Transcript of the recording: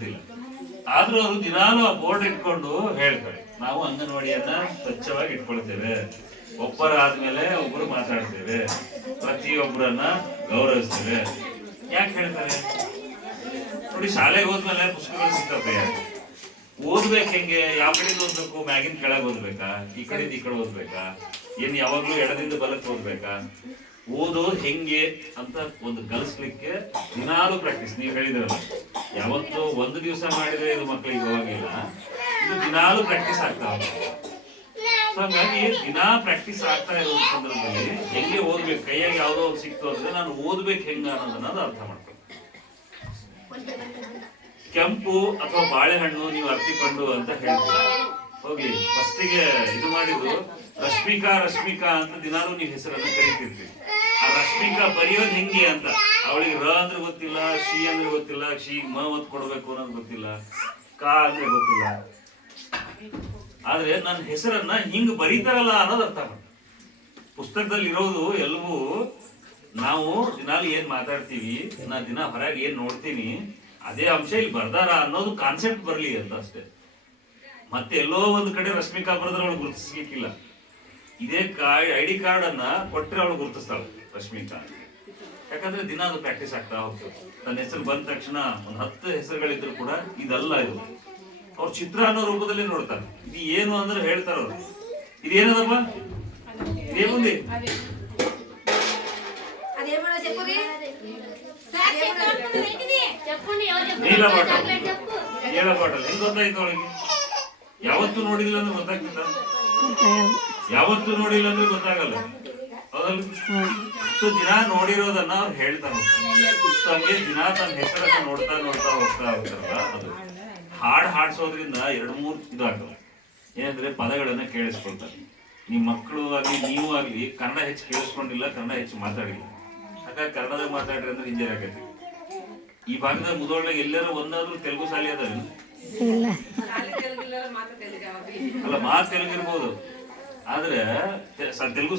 ಗೊತ್ತಿಲ್ಲ. ಆದ್ರೂ ಅವರು ದಿನಾಲು ಆ ಬೋರ್ಡ್ ಇಟ್ಕೊಂಡು ಹೇಳ್ತಾರೆ, ನಾವು ಅಂಗನವಾಡಿಯನ್ನ ಸ್ವಚ್ಛವಾಗಿ ಇಟ್ಕೊಳ್ತೇವೆ, ಒಬ್ಬರಾದ್ಮೇಲೆ ಒಬ್ರು ಮಾತಾಡ್ತೇವೆ, ಪ್ರತಿಯೊಬ್ಬರನ್ನ ಗೌರವಿಸ್ತೇವೆ. ಯಾಕೆ ಹೇಳ್ತಾರೆ ನೋಡಿ? ಶಾಲೆಗೆ ಹೋದ್ಮೇಲೆ ಪುಸ್ತಕಗಳು ಸಿಗ್ತವೆ, ಓದ್ಬೇಕು ಹೆಂಗೆ? ಯಾವ ಕಡೆಯಿಂದ ಓದ್ಬೇಕು? ಮ್ಯಾಗಿನ ಕೆಳಗೆ ಓದ್ಬೇಕಾ, ಈ ಕಡೆಯಿಂದ ಈ ಕಡೆ ಓದ್ಬೇಕಾ, ಏನ್ ಯಾವಾಗ್ಲೂ ಎಡದಿಂದ ಬಲಕ್ಕೆ ಓದ್ಬೇಕಾ? ಓದೋದು ಹೆಂಗೆ ಅಂತ ಒಂದು ಕಲಿಸ್ಲಿಕ್ಕೆ ದಿನಾಲು ಪ್ರಾಕ್ಟೀಸ್. ನೀವು ಹೇಳಿದ್ರಲ್ಲ, ಯಾವತ್ತು ಒಂದು ದಿವಸ ಮಾಡಿದ್ರೆ ಇದು ಮಕ್ಕಳಿಗೆ ಹೋಗಿಲ್ಲ, ಇದು ದಿನಾಲು ಪ್ರಾಕ್ಟೀಸ್ ಆಗ್ತಾ ಹೋಗುತ್ತೆ. ಸೊ ಹಂಗಾಗಿ ದಿನಾ ಪ್ರಾಕ್ಟೀಸ್ ಆಗ್ತಾ ಇರೋ ಸಂದರ್ಭದಲ್ಲಿ ಹೆಂಗೆ ಓದ್ಬೇಕು, ಕೈಯಾಗಿ ಯಾವ್ದೋ ಸಿಕ್ತು ಅಂದ್ರೆ ನಾನು ಓದ್ಬೇಕು ಹೆಂಗ ಅನ್ನೋದನ್ನ ಅರ್ಥ ಮಾಡ್ಬೇಕು. ಕೆಂಪು ಅಥವಾ ಬಾಳೆಹಣ್ಣು ನೀವು ಅರ್ತಿಕೊಂಡು ಅಂತ ಹೇಳ್ತೀವಿ. ಹೋಗ್ಲಿ, ಫಸ್ಟಿಗೆ ಇದು ಮಾಡಿದ್ರು ರಶ್ಮಿಕಾ ರಶ್ಮಿಕಾ ಅಂತ ದಿನಾಲು ನೀವು ಹೆಸರನ್ನ ಕರಿತಿರ್ತೀವಿ. ಆ ರಶ್ಮಿಕಾ ಬರೆಯೋದು ಹೆಂಗೆ ಅಂತ ಅವಳಿಗೆ ರ ಅಂದ್ರೆ ಗೊತ್ತಿಲ್ಲ, ಶಿ ಅಂದ್ರೆ ಗೊತ್ತಿಲ್ಲ, ಶಿ ಮ ಒತ್ತು ಕೊಡ್ಬೇಕು ಅನ್ನೋದು ಗೊತ್ತಿಲ್ಲ, ಕಾ ಅಂದ್ರೆ ಗೊತ್ತಿಲ್ಲ. ಆದ್ರೆ ನನ್ನ ಹೆಸರನ್ನ ಹಿಂಗ್ ಬರೀತಾರಲ್ಲ ಅನ್ನೋದು ಅರ್ಥ ಮಾಡ್ತಾರೆ. ಪುಸ್ತಕದಲ್ಲಿ ಇರೋದು ಎಲ್ಲವೂ ನಾವು ದಿನಾಲು ಏನ್ ಮಾತಾಡ್ತೀವಿ, ನಾ ದಿನ ಹೊರಗೆ ಏನ್ ನೋಡ್ತೀನಿ, ಅದೇ ಅಂಶ ಇಲ್ಲಿ ಬರ್ದಾರ ಅನ್ನೋದು ಕಾನ್ಸೆಪ್ಟ್ ಬರ್ಲಿ ಅಂತ ಅಷ್ಟೇ. ಮತ್ತೆ ಎಲ್ಲೋ ಒಂದು ಕಡೆ ರಶ್ಮಿಕಾ ಬರೆದ್ರೆ ಅವಳು ಗುರುತಿಸ್ಲಿಕ್ಕಿಲ್ಲ. ಇದೇ ಐಡಿ ಕಾರ್ಡ್ ಅನ್ನ ಕೊಟ್ಟರೆ ಅವಳು ಗುರುತಿಸ್ತಾಳೆ ರಶ್ಮಿಕಾ. ಯಾಕಂದ್ರೆ ದಿನ ಅದು ಪ್ರಾಕ್ಟೀಸ್ ಆಗ್ತಾ ಹೋಗ್ತದೆ. ನನ್ನ ಹೆಸರು ಬಂದ ತಕ್ಷಣ ಒಂದು 10 ಹೆಸರುಗಳಿದ್ರು ಕೂಡ ಇದಲ್ಲ, ಇದು ಅವ್ರ ಚಿತ್ರ ಅನ್ನೋ ರೂಪದಲ್ಲಿ ನೋಡ್ತಾರೆ. ಇದು ಏನು ಅಂದ್ರೆ ಹೇಳ್ತಾರ ಅವ್ರು, ಇದೇನದಪ್ಪ, ಇದೇ ಮುಂದೆ ನೀಲ ಬಾಟಲ್. ನೀಲ ಬಾಟಲ್ ಹೆಂಗ್ ಗೊತ್ತಾಯ್ತು ಅವಳಿಗೆ? ಯಾವತ್ತು ನೋಡಿಲ್ಲ ಅಂದ್ರೆ ಗೊತ್ತಾಗ್ತದ? ಯಾವತ್ತು ನೋಡಿಲ್ಲ ಅಂದ್ರೆ ಗೊತ್ತಾಗಲ್ಲ, ಹೌದಲ್ಲ? ಸೊ ದಿನ ನೋಡಿರೋದನ್ನ ಅವ್ರು ಹೇಳ್ತಾ ಹೋಗ್ತಾರೆ. ಸೊ ಹಂಗೆ ದಿನ ತನ್ನ ಹೆಸರನ್ನ ನೋಡ್ತಾ ನೋಡ್ತಾ ಹೋಗ್ತಾ ಹೋಗ್ತಾರಲ್ಲ, ಅದು ಹಾಡ್ಸೋದ್ರಿಂದ 2-3 ಇದಾಗ್ತವೆ. ಏನಂದ್ರೆ ಪದಗಳನ್ನ ಕೇಳಿಸ್ಕೊಳ್ತಾರೆ. ನಿಮ್ ಮಕ್ಕಳು ಆಗ್ಲಿ ನೀವು ಆಗ್ಲಿ ಕನ್ನಡ ಹೆಚ್ಚು ಕೇಳಿಸ್ಕೊಂಡಿಲ್ಲ, ಕನ್ನಡ ಹೆಚ್ಚು ಮಾತಾಡಿಲ್ಲ. ಹಾಗಾಗಿ ಕನ್ನಡದಾಗ ಮಾತಾಡ್ರಿ ಅಂದ್ರೆ ಹಿಂಜರ್ ಆಗೈತಿ. ಈ ಭಾಗದ ಮುದೋಳ್ನಾಗ ಎಲ್ಲರೂ ಒಂದಾದ್ರೂ ತೆಲುಗು ಶಾಲೆ ಅದ ಅಲ್ಲ, ಮಾತು ತೆಲುಗು ಇರ್ಬೋದು, ಆದ್ರೆ ತೆಲುಗು